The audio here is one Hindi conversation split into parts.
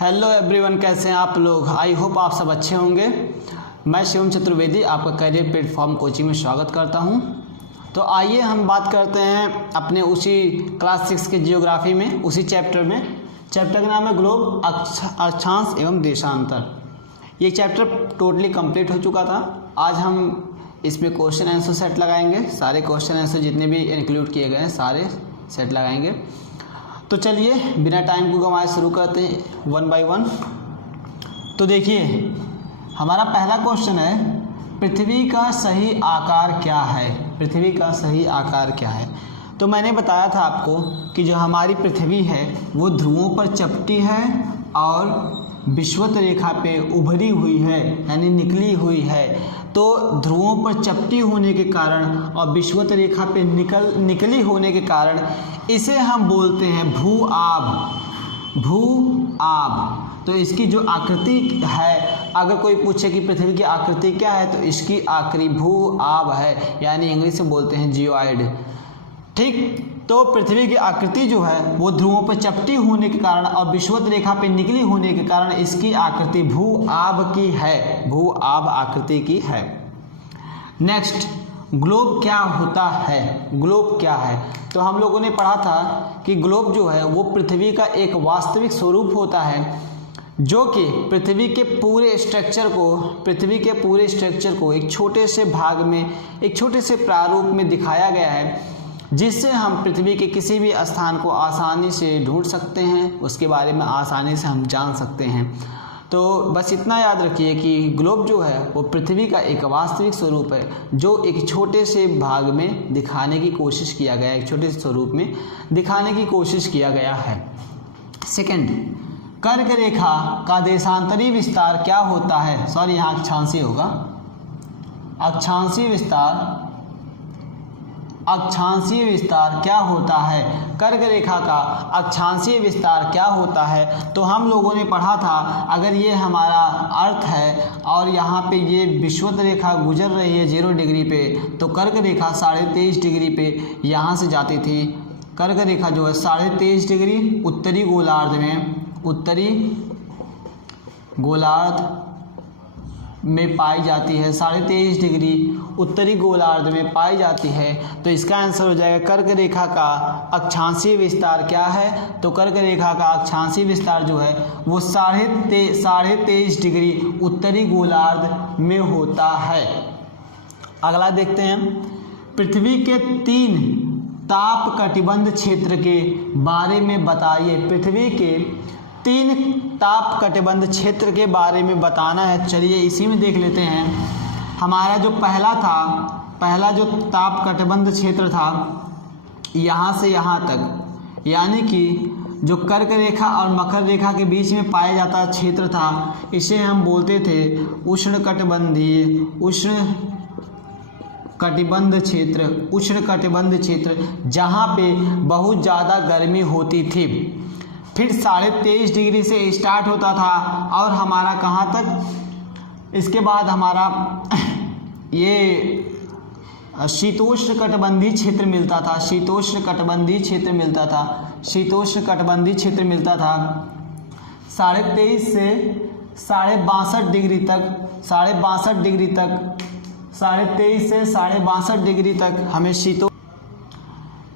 हेलो एवरीवन, कैसे हैं आप लोग। आई होप आप सब अच्छे होंगे। मैं शिवम चतुर्वेदी आपका करियर प्लेटफॉर्म कोचिंग में स्वागत करता हूं। तो आइए हम बात करते हैं अपने उसी क्लास 6 के जियोग्राफी में, उसी चैप्टर का नाम है ग्लोब, अक्षांश एवं देशांतर। ये चैप्टर टोटली कंप्लीट हो चुका था। आज हम इसमें क्वेश्चन आंसर सेट लगाएंगे। सारे क्वेश्चन आंसर जितने भी इंक्लूड किए गए हैं सारे सेट लगाएंगे। तो चलिए बिना टाइम को गंवाए शुरू करते हैं वन बाय वन। तो देखिए हमारा पहला क्वेश्चन है, पृथ्वी का सही आकार क्या है। पृथ्वी का सही आकार क्या है। तो मैंने बताया था आपको कि जो हमारी पृथ्वी है वो ध्रुवों पर चपटी है और विषुवत रेखा पे उभरी हुई है, यानी निकली हुई है। तो ध्रुवों पर चपटी होने के कारण और विषुवत रेखा पे निकली होने के कारण इसे हम बोलते हैं भू आभ। भू आभ। तो इसकी जो आकृति है, अगर कोई पूछे कि पृथ्वी की आकृति क्या है तो इसकी आकृति भू आभ है, यानी इंग्लिश से बोलते हैं जियोइड। ठीक। तो पृथ्वी की आकृति जो है वो ध्रुवों पर चपटी होने के कारण और विषुवत रेखा पे निकली होने के कारण इसकी आकृति भू आभ की है, भू आभ आकृति की है। नेक्स्ट, ग्लोब क्या होता है। ग्लोब क्या है। तो हम लोगों ने पढ़ा था कि ग्लोब जो है वो पृथ्वी का एक वास्तविक स्वरूप होता है जो कि पृथ्वी के पूरे स्ट्रक्चर को एक छोटे से भाग में, एक छोटे से प्रारूप में दिखाया गया है, जिससे हम पृथ्वी के किसी भी स्थान को आसानी से ढूंढ सकते हैं, उसके बारे में आसानी से हम जान सकते हैं। तो बस इतना याद रखिए कि ग्लोब जो है वो पृथ्वी का एक वास्तविक स्वरूप है जो एक छोटे से भाग में दिखाने की कोशिश किया गया है, एक छोटे से स्वरूप में दिखाने की कोशिश किया गया है। सेकंड, कर्क रेखा का देशांतरी विस्तार क्या होता है। सॉरी, यहाँ अक्षांशीय होगा। अक्षांशीय विस्तार क्या होता है। कर्क रेखा का अक्षांशीय विस्तार क्या होता है। तो हम लोगों ने पढ़ा था, अगर ये हमारा अर्थ है और यहाँ पे ये विषुवत रेखा गुजर रही है 0 डिग्री पे, तो कर्क रेखा 23.5 डिग्री पे यहाँ से जाती थी। कर्क रेखा जो है 23.5 डिग्री उत्तरी गोलार्ध में पाई जाती है, 23.5 डिग्री उत्तरी गोलार्ध में पाई जाती है। तो इसका आंसर हो जाएगा कर्क रेखा का अक्षांशीय विस्तार क्या है। तो कर्क रेखा का अक्षांशीय विस्तार जो है वो 23.5 डिग्री उत्तरी गोलार्ध में होता है। अगला देखते हैं, पृथ्वी के 3 ताप कटिबंध क्षेत्र के बारे में बताइए। पृथ्वी के 3 ताप कटिबंध क्षेत्र के बारे में बताना है। चलिए इसी में देख लेते हैं। हमारा जो पहला जो ताप कटिबंध क्षेत्र था यहाँ से यहाँ तक, यानी कि जो कर्क रेखा और मकर रेखा के बीच में पाया जाता क्षेत्र था, इसे हम बोलते थे उष्ण कटिबंध क्षेत्र, जहाँ पे बहुत ज़्यादा गर्मी होती थी। फिर 23.5 डिग्री से स्टार्ट होता था और हमारा कहाँ तक, इसके बाद हमारा ये शीतोष्ण कटिबंधीय क्षेत्र मिलता था। शीतोष्ण कटिबंधीय क्षेत्र मिलता था 23.5 से 62.5 डिग्री तक, 23.5 से 62.5 डिग्री तक हमें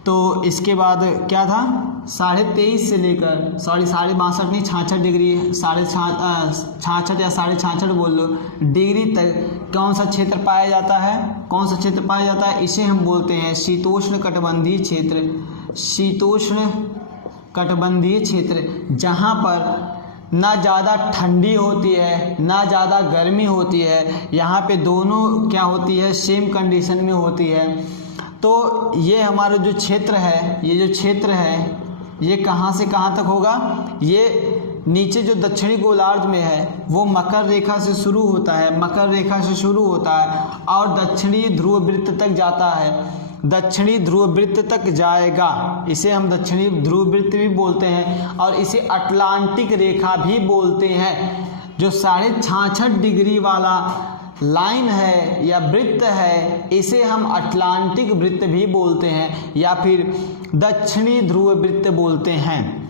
तो इसके बाद क्या था, 23.5 से लेकर 62.5 नहीं 66 डिग्री, 66 या 66.5 बोल लो डिग्री तक कौन सा क्षेत्र पाया जाता है। इसे हम बोलते हैं शीतोष्ण कटिबंधीय क्षेत्र, जहाँ पर ना ज़्यादा ठंडी होती है ना ज़्यादा गर्मी होती है। यहाँ पे दोनों क्या होती है, सेम कंडीशन में होती है। तो ये हमारा जो क्षेत्र है ये कहाँ से कहाँ तक होगा। ये नीचे जो दक्षिणी गोलार्ध में है वो मकर रेखा से शुरू होता है और दक्षिणी ध्रुव वृत्त तक जाता है, दक्षिणी ध्रुव वृत्त तक जाएगा। इसे हम दक्षिणी ध्रुव वृत्त भी बोलते हैं और इसे अटलांटिक रेखा भी बोलते हैं। जो 66.5 डिग्री वाला लाइन है या वृत्त है, इसे हम अटलांटिक वृत्त भी बोलते हैं या फिर दक्षिणी ध्रुव वृत्त बोलते हैं।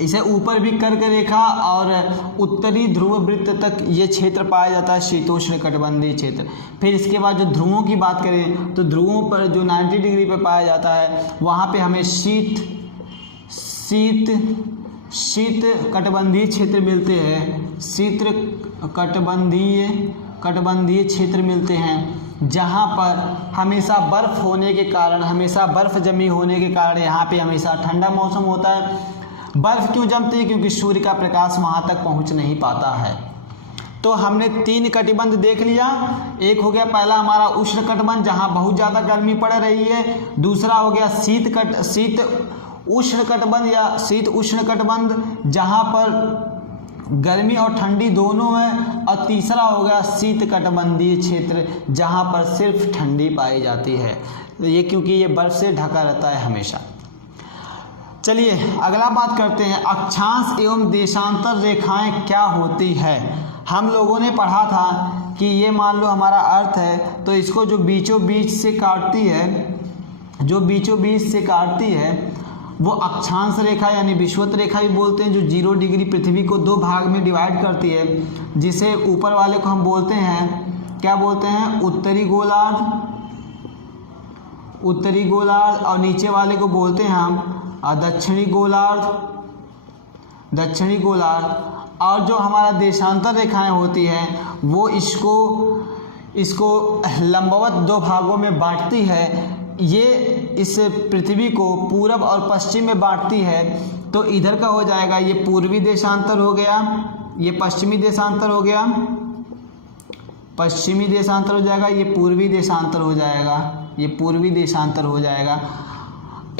इसे ऊपर भी कर्क रेखा और उत्तरी ध्रुव वृत्त तक ये क्षेत्र पाया जाता है, शीतोष्ण कटिबंधीय क्षेत्र। फिर इसके बाद जो ध्रुवों की बात करें तो ध्रुवों पर जो 90 डिग्री पे पाया जाता है वहाँ पे हमें शीत कटिबंधीय क्षेत्र मिलते हैं, शीत कटिबंधीय क्षेत्र मिलते हैं, जहाँ पर हमेशा बर्फ़ होने के कारण, हमेशा बर्फ़ जमी होने के कारण यहाँ पे हमेशा ठंडा मौसम होता है। बर्फ़ क्यों जमती है? क्योंकि सूर्य का प्रकाश वहाँ तक पहुँच नहीं पाता है। तो हमने 3 कटिबंध देख लिया। एक हो गया पहला हमारा उष्ण कटिबंध जहाँ बहुत ज़्यादा गर्मी पड़ रही है, दूसरा हो गया शीत उष्ण कटिबंध या शीत उष्ण कटिबंध जहाँ पर गर्मी और ठंडी दोनों है, और तीसरा हो गया शीत कटिबंधीय क्षेत्र जहाँ पर सिर्फ ठंडी पाई जाती है। ये क्योंकि ये बर्फ़ से ढका रहता है हमेशा। चलिए अगला बात करते हैं, अक्षांश एवं देशांतर रेखाएं क्या होती है। हम लोगों ने पढ़ा था कि ये मान लो हमारा अर्थ है, तो इसको जो बीचों बीच से काटती है वो अक्षांश रेखा यानी विषुवत रेखा भी बोलते हैं, जो 0 डिग्री पृथ्वी को 2 भाग में डिवाइड करती है, जिसे ऊपर वाले को हम बोलते हैं, क्या बोलते हैं, उत्तरी गोलार्ध, और नीचे वाले को बोलते हैं हम दक्षिणी गोलार्ध। और जो हमारा देशांतर रेखाएं होती हैं वो इसको लंबवत 2 भागों में बांटती है। ये इस पृथ्वी को पूरब और पश्चिम में बांटती है। तो इधर का हो जाएगा ये पूर्वी देशांतर हो गया, ये पश्चिमी देशांतर हो गया, पश्चिमी देशांतर हो जाएगा, ये पूर्वी देशांतर हो जाएगा, ये पूर्वी देशांतर हो जाएगा।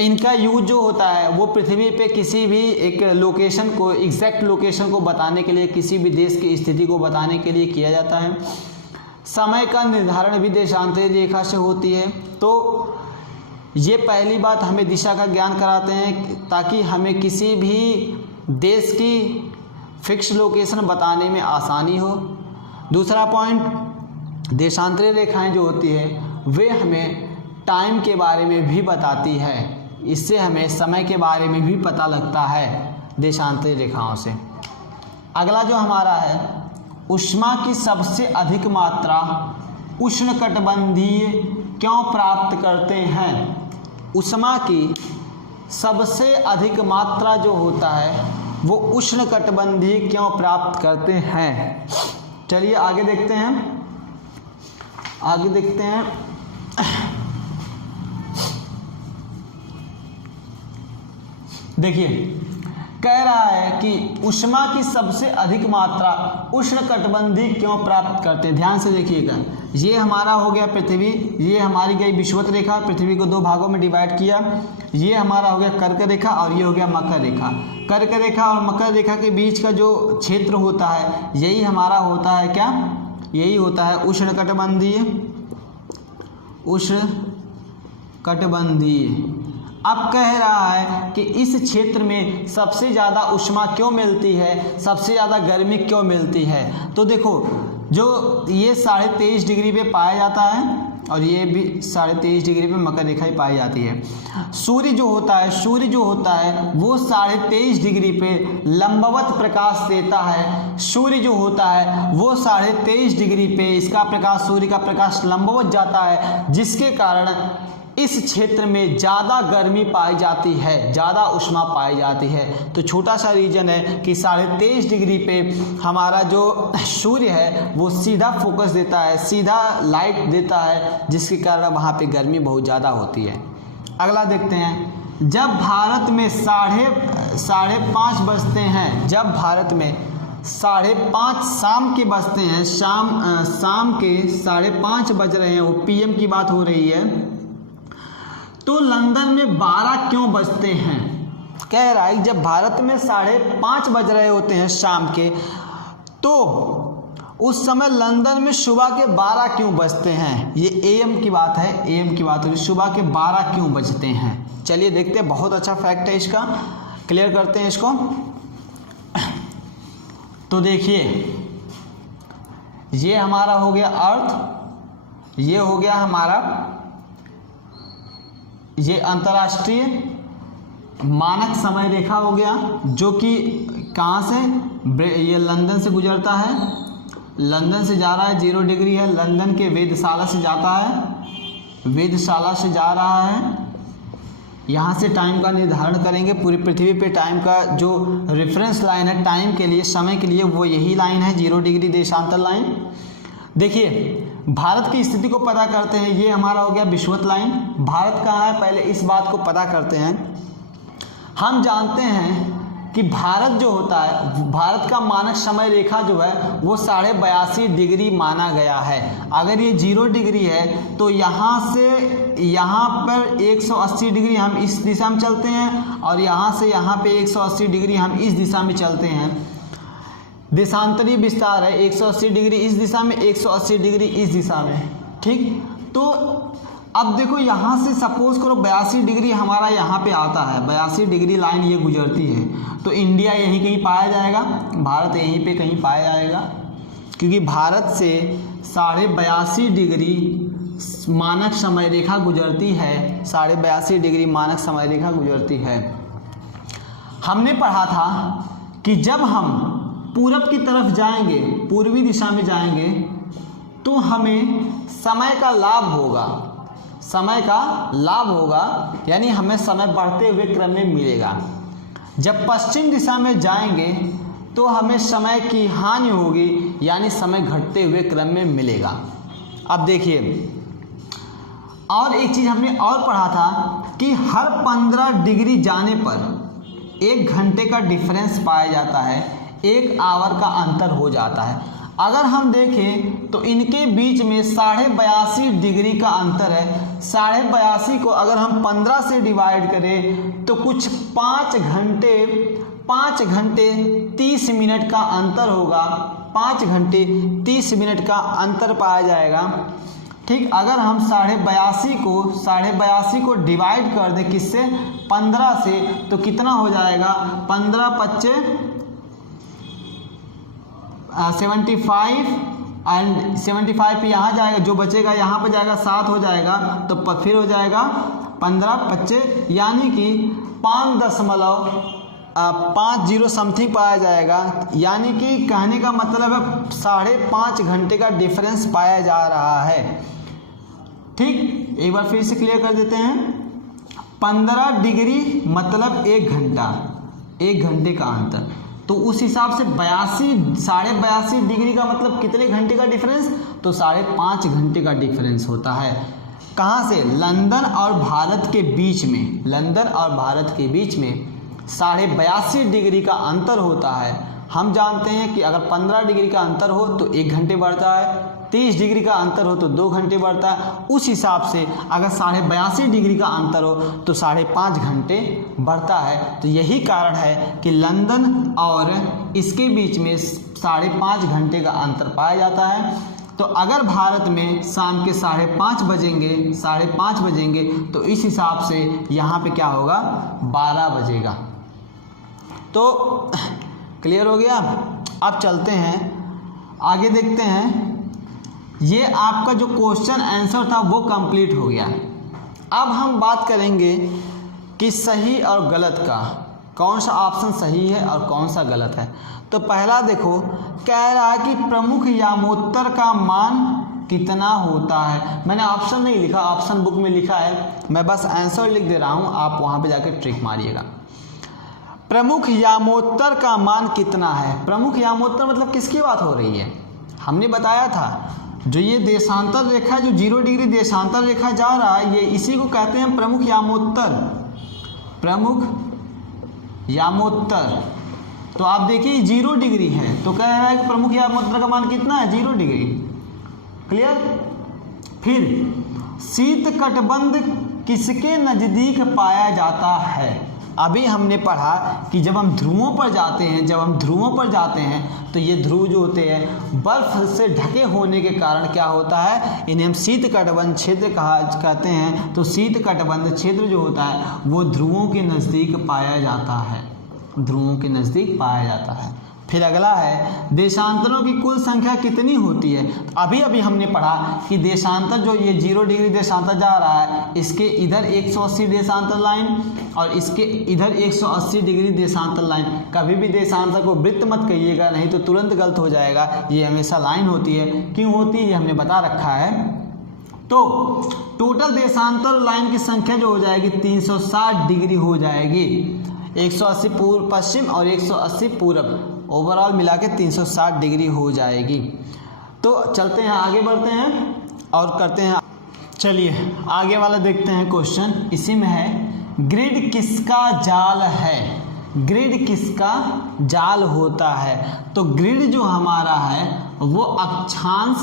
इनका यूज जो होता है वो पृथ्वी पे किसी भी एक लोकेशन को, एग्जैक्ट लोकेशन को बताने के लिए, किसी भी देश की स्थिति को बताने के लिए किया जाता है। समय का निर्धारण भी देशांतरी रेखा से होती है। तो ये पहली बात हमें दिशा का ज्ञान कराते हैं ताकि हमें किसी भी देश की फिक्स लोकेशन बताने में आसानी हो। दूसरा पॉइंट, देशांतरी रेखाएं जो होती है वे हमें टाइम के बारे में भी बताती है, इससे हमें समय के बारे में भी पता लगता है देशांतरी रेखाओं से। अगला जो हमारा है, ऊष्मा की सबसे अधिक मात्रा उष्णकटिबंधीय क्यों प्राप्त करते हैं। ऊष्मा की सबसे अधिक मात्रा जो होता है वो उष्णकटिबंधीय क्यों प्राप्त करते हैं। चलिए आगे देखते हैं। देखिए कह रहा है कि ऊष्मा की सबसे अधिक मात्रा उष्णकटिबंधीय क्यों प्राप्त करते हैं। ध्यान से देखिएगा, ये हमारा हो गया पृथ्वी, ये हमारी गई विषुवत रेखा, पृथ्वी को 2 भागों में डिवाइड किया। ये हमारा हो गया कर्क रेखा और ये हो गया मकर रेखा। कर्क रेखा और मकर रेखा के बीच का जो क्षेत्र होता है यही हमारा होता है क्या, यही होता है उष्णकटिबंधीय। अब कह रहा है कि इस क्षेत्र में सबसे ज़्यादा ऊष्मा क्यों मिलती है, सबसे ज़्यादा गर्मी क्यों मिलती है। तो देखो, जो ये 23.5 डिग्री पे पाया जाता है और ये भी 23.5 डिग्री पे मकर रेखा ही पाई जाती है। सूर्य जो होता है वो 23.5 डिग्री पे लंबवत प्रकाश देता है। सूर्य जो होता है वो 23.5 डिग्री पे इसका प्रकाश, सूर्य का प्रकाश लंबवत जाता है, जिसके कारण इस क्षेत्र में ज़्यादा गर्मी पाई जाती है, ज़्यादा ऊष्मा पाई जाती है। तो छोटा सा रीजन है कि 23.5 डिग्री पे हमारा जो सूर्य है वो सीधा फोकस देता है, सीधा लाइट देता है, जिसके कारण वहाँ पे गर्मी बहुत ज़्यादा होती है। अगला देखते हैं, जब भारत में साढ़े पाँच बजते हैं, जब भारत में 5:30 शाम के बजते हैं, शाम के 5:30 बज रहे हैं, वो PM की बात हो रही है, तो लंदन में 12 क्यों बजते हैं। कह रहा है जब भारत में 5:30 बज रहे होते हैं शाम के, तो उस समय लंदन में सुबह के 12 क्यों बजते हैं। ये AM की बात है, AM की बात हो रही, सुबह के 12 क्यों बजते हैं। चलिए देखते हैं, बहुत अच्छा फैक्ट है इसका, क्लियर करते हैं इसको। तो देखिए, ये हमारा हो गया अर्थ, ये हो गया हमारा ये अंतर्राष्ट्रीय मानक समय रेखा हो गया, जो कि कहाँ से, ये लंदन से गुजरता है, लंदन से जा रहा है, 0 डिग्री है, लंदन के वेधशाला से जाता है, वेधशाला से जा रहा है। यहाँ से टाइम का निर्धारण करेंगे। पूरी पृथ्वी पे टाइम का जो रेफरेंस लाइन है टाइम के लिए, समय के लिए, वो यही लाइन है, 0 डिग्री देशांतर लाइन। देखिए भारत की स्थिति को पता करते हैं, ये हमारा हो गया विषुवत लाइन। भारत कहाँ है, पहले इस बात को पता करते हैं। हम जानते हैं कि भारत जो होता है, भारत का मानक समय रेखा जो है वो 82.5 डिग्री माना गया है। अगर ये 0 डिग्री है तो यहाँ से यहाँ पर 180 डिग्री हम इस दिशा में चलते हैं, और यहाँ से यहाँ पे 180 डिग्री हम इस दिशा में चलते हैं। देशांतरी विस्तार है, 180 डिग्री इस दिशा में, 180 डिग्री इस दिशा में, ठीक। तो अब देखो यहाँ से सपोज करो 82 डिग्री हमारा यहाँ पे आता है, 82 डिग्री लाइन ये गुजरती है, तो इंडिया यहीं कहीं पाया जाएगा, भारत यहीं पे कहीं पाया जाएगा, क्योंकि भारत से 82.5 डिग्री मानक समय रेखा गुजरती है, 82.5 डिग्री मानक समय रेखा गुजरती है। हमने पढ़ा था कि जब हम पूरब की तरफ जाएंगे, पूर्वी दिशा में जाएंगे, तो हमें समय का लाभ होगा, समय का लाभ होगा, यानी हमें समय बढ़ते हुए क्रम में मिलेगा। जब पश्चिम दिशा में जाएंगे तो हमें समय की हानि होगी, यानी समय घटते हुए क्रम में मिलेगा। अब देखिए और एक चीज़ हमने और पढ़ा था कि हर 15 डिग्री जाने पर 1 घंटे का डिफरेंस पाया जाता है, 1 आवर का अंतर हो जाता है। अगर हम देखें तो इनके बीच में 82.5 डिग्री का अंतर है। 82.5 को अगर हम 15 से डिवाइड करें तो कुछ 5 घंटे 30 मिनट का अंतर होगा, 5 घंटे 30 मिनट का अंतर पाया जाएगा, ठीक। अगर हम 82.5 को डिवाइड कर दें किससे, 15 से, तो कितना हो जाएगा, 15 25 75 एंड 75 पे यहाँ जाएगा, जो बचेगा यहाँ पे जाएगा, 7 हो जाएगा, तो फिर हो जाएगा 15 25, यानी कि 5.50 समथिंग पाया जाएगा। यानी कि कहने का मतलब है 5.5 घंटे का डिफरेंस पाया जा रहा है, ठीक। एक बार फिर से क्लियर कर देते हैं। 15 डिग्री मतलब 1 घंटा, 1 घंटे का अंतर, तो उस हिसाब से 82 डिग्री का मतलब कितने घंटे का डिफरेंस, तो 5.5 घंटे का डिफरेंस होता है। कहाँ से, लंदन और भारत के बीच में, लंदन और भारत के बीच में 82.5 डिग्री का अंतर होता है। हम जानते हैं कि अगर 15 डिग्री का अंतर हो तो 1 घंटे बढ़ता है, 30 डिग्री का अंतर हो तो 2 घंटे बढ़ता है। उस हिसाब से अगर 82.5 डिग्री का अंतर हो तो 5.5 घंटे बढ़ता है। तो यही कारण है कि लंदन और इसके बीच में 5.5 घंटे का अंतर पाया जाता है। तो अगर भारत में शाम के 5:30 बजेंगे तो इस हिसाब से यहाँ पे क्या होगा, 12 बजेगा। तो क्लियर हो गया। अब चलते हैं आगे, देखते हैं। ये आपका जो क्वेश्चन आंसर था वो कंप्लीट हो गया। अब हम बात करेंगे कि सही और गलत का, कौन सा ऑप्शन सही है और कौन सा गलत है। तो पहला देखो, कह रहा है कि प्रमुख यामोत्तर का मान कितना होता है। मैंने ऑप्शन नहीं लिखा, ऑप्शन बुक में लिखा है, मैं बस आंसर लिख दे रहा हूँ, आप वहाँ पे जाकर ट्रिक मारिएगा। प्रमुख यामोत्तर का मान कितना है। प्रमुख यामोत्तर मतलब किसकी बात हो रही है, हमने बताया था जो ये देशांतर रेखा, जो 0 डिग्री देशांतर रेखा जा रहा है, ये इसी को कहते हैं प्रमुख यामोत्तर। प्रमुख यामोत्तर, तो आप देखिए 0 डिग्री है, तो कह रहा है कि प्रमुख यामोत्तर का मान कितना है, 0 डिग्री। क्लियर। फिर शीत कटबंध किसके नज़दीक पाया जाता है। अभी हमने पढ़ा कि जब हम ध्रुवों पर जाते हैं तो ये ध्रुव जो होते हैं बर्फ से ढके होने के कारण क्या होता है, इन्हें हम शीत कटबंध क्षेत्र कहते हैं। तो शीत कटबंध क्षेत्र जो होता है वो ध्रुवों के नज़दीक पाया जाता है, ध्रुवों के नज़दीक पाया जाता है। फिर अगला है देशांतरों की कुल संख्या कितनी होती है। अभी अभी हमने पढ़ा कि देशांतर जो ये 0 डिग्री देशांतर जा रहा है, इसके इधर 180 देशांतर लाइन और इसके इधर 180 डिग्री देशांतर लाइन। कभी भी देशांतर को वृत्त मत कहिएगा, नहीं तो तुरंत गलत हो जाएगा। ये हमेशा लाइन होती है। क्यों होती है ये हमने बता रखा है। तो टोटल देशांतर लाइन की संख्या जो हो जाएगी 360 डिग्री हो जाएगी। 180 पूर्व पश्चिम और 180 पूर्व, ओवरऑल मिला के 360 डिग्री हो जाएगी। तो चलते हैं आगे बढ़ते हैं और करते हैं। चलिए आगे वाला देखते हैं क्वेश्चन। इसी में है ग्रिड किसका जाल है। ग्रिड किसका जाल होता है। तो ग्रिड जो हमारा है वो अक्षांश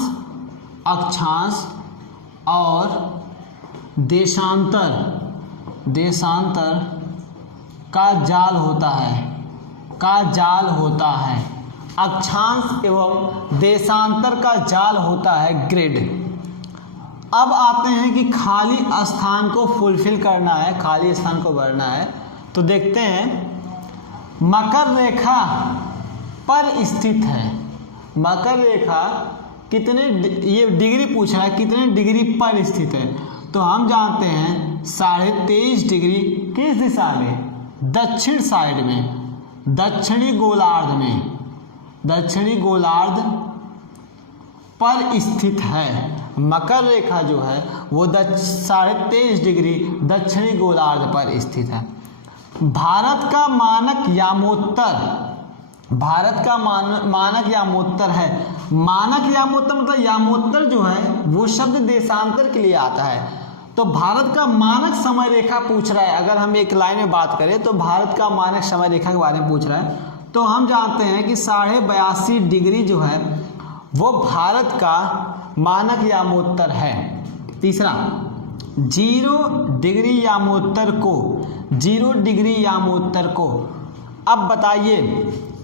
और देशांतर का जाल होता है। अक्षांश एवं देशांतर का जाल होता है ग्रिड। अब आते हैं कि खाली स्थान को फुलफिल करना है, खाली स्थान को भरना है। तो देखते हैं मकर रेखा पर स्थित है। मकर रेखा कितने, ये डिग्री पूछ रहा है, कितने डिग्री पर स्थित है। तो हम जानते हैं 23.5 डिग्री किस दिशा में, दक्षिण साइड में, दक्षिणी गोलार्ध पर स्थित है। मकर रेखा जो है वो 23.5 डिग्री दक्षिणी गोलार्ध पर स्थित है। भारत का मानक यामोत्तर है। मानक यामोत्तर मतलब यामोत्तर जो है वो शब्द देशांतर के लिए आता है। तो भारत का मानक समय रेखा पूछ रहा है। अगर हम एक लाइन में बात करें तो भारत का मानक समय रेखा के बारे में पूछ रहा है। तो हम जानते हैं कि 82.5 डिग्री जो है वो भारत का मानक यामोत्तर है। तीसरा 0 डिग्री यामोत्तर को अब बताइए,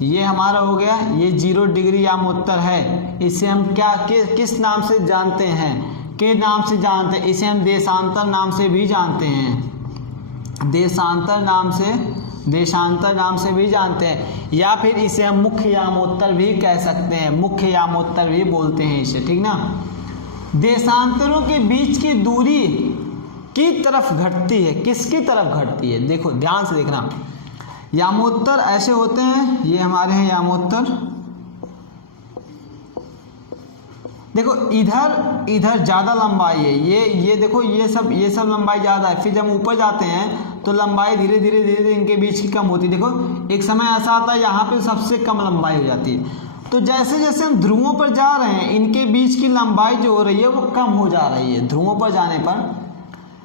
ये हमारा हो गया, ये 0 डिग्री यामोत्तर है। इसे हम क्या किस नाम से जानते हैं, के नाम से जानते हैं। इसे हम देशांतर नाम से भी जानते हैं, देशांतर नाम से भी जानते हैं, या फिर इसे हम मुख्य यामोत्तर भी कह सकते हैं, मुख्य यामोत्तर भी बोलते हैं इसे, ठीक ना। देशांतरों के बीच की दूरी की तरफ घटती है, किसकी तरफ घटती है। देखो ध्यान से देखना, यामोत्तर ऐसे होते हैं, ये हमारे हैं यामोत्तर। देखो इधर ज़्यादा लंबाई है, ये देखो ये सब लंबाई ज़्यादा है। फिर जब ऊपर जाते हैं तो लंबाई धीरे धीरे इनके बीच की कम होती है। देखो एक समय ऐसा आता है यहाँ पे सबसे कम लंबाई हो जाती है। तो जैसे जैसे हम ध्रुवों पर जा रहे हैं इनके बीच की लंबाई जो हो रही है वो कम हो जा रही है। ध्रुवों पर जाने पर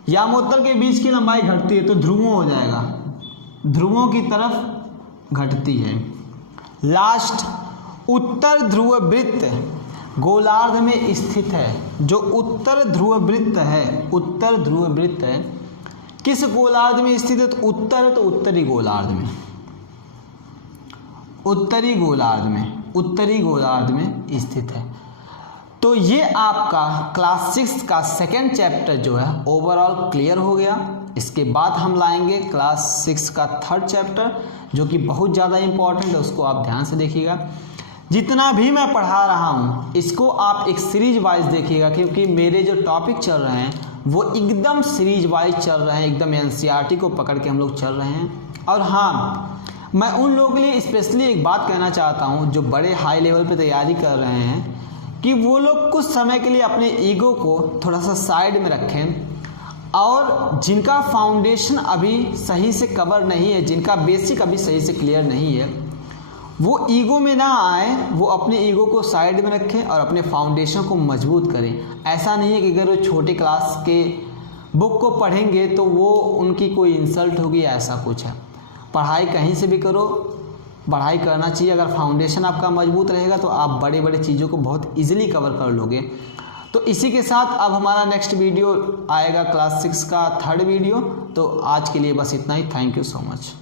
यामोत्तर के बीच की लंबाई घटती है, तो ध्रुवों हो जाएगा, ध्रुवों की तरफ घटती है। लास्ट, उत्तर ध्रुव वृत्त गोलार्ध में स्थित है। जो उत्तर ध्रुव वृत्त है किस गोलार्ध में स्थित है। तो उत्तर, तो उत्तरी गोलार्ध में स्थित है। तो ये आपका क्लास 6 का सेकेंड चैप्टर जो है ओवरऑल क्लियर हो गया। इसके बाद हम लाएंगे क्लास 6 का थर्ड चैप्टर जो कि बहुत ज़्यादा इम्पॉर्टेंट है, उसको आप ध्यान से देखिएगा। जितना भी मैं पढ़ा रहा हूँ इसको आप एक सीरीज वाइज देखिएगा, क्योंकि मेरे जो टॉपिक चल रहे हैं वो एकदम सीरीज वाइज चल रहे हैं, एकदम एनसीईआरटी को पकड़ के हम लोग चल रहे हैं। और हाँ, मैं उन लोगों के लिए स्पेशली एक बात कहना चाहता हूँ जो बड़े हाई लेवल पे तैयारी कर रहे हैं, कि वो लोग कुछ समय के लिए अपने ईगो को थोड़ा सा साइड में रखें, और जिनका फाउंडेशन अभी सही से कवर नहीं है, जिनका बेसिक अभी सही से क्लियर नहीं है, वो ईगो में ना आए, वो अपने ईगो को साइड में रखें और अपने फाउंडेशन को मजबूत करें। ऐसा नहीं है कि अगर वो छोटे क्लास के बुक को पढ़ेंगे तो वो उनकी कोई इंसल्ट होगी, ऐसा कुछ है। पढ़ाई कहीं से भी करो, पढ़ाई करना चाहिए। अगर फाउंडेशन आपका मजबूत रहेगा तो आप बड़े बड़े चीज़ों को बहुत ईजिली कवर कर लोगे। तो इसी के साथ अब हमारा नेक्स्ट वीडियो आएगा क्लास 6 का थर्ड वीडियो। तो आज के लिए बस इतना ही। Thank you so much.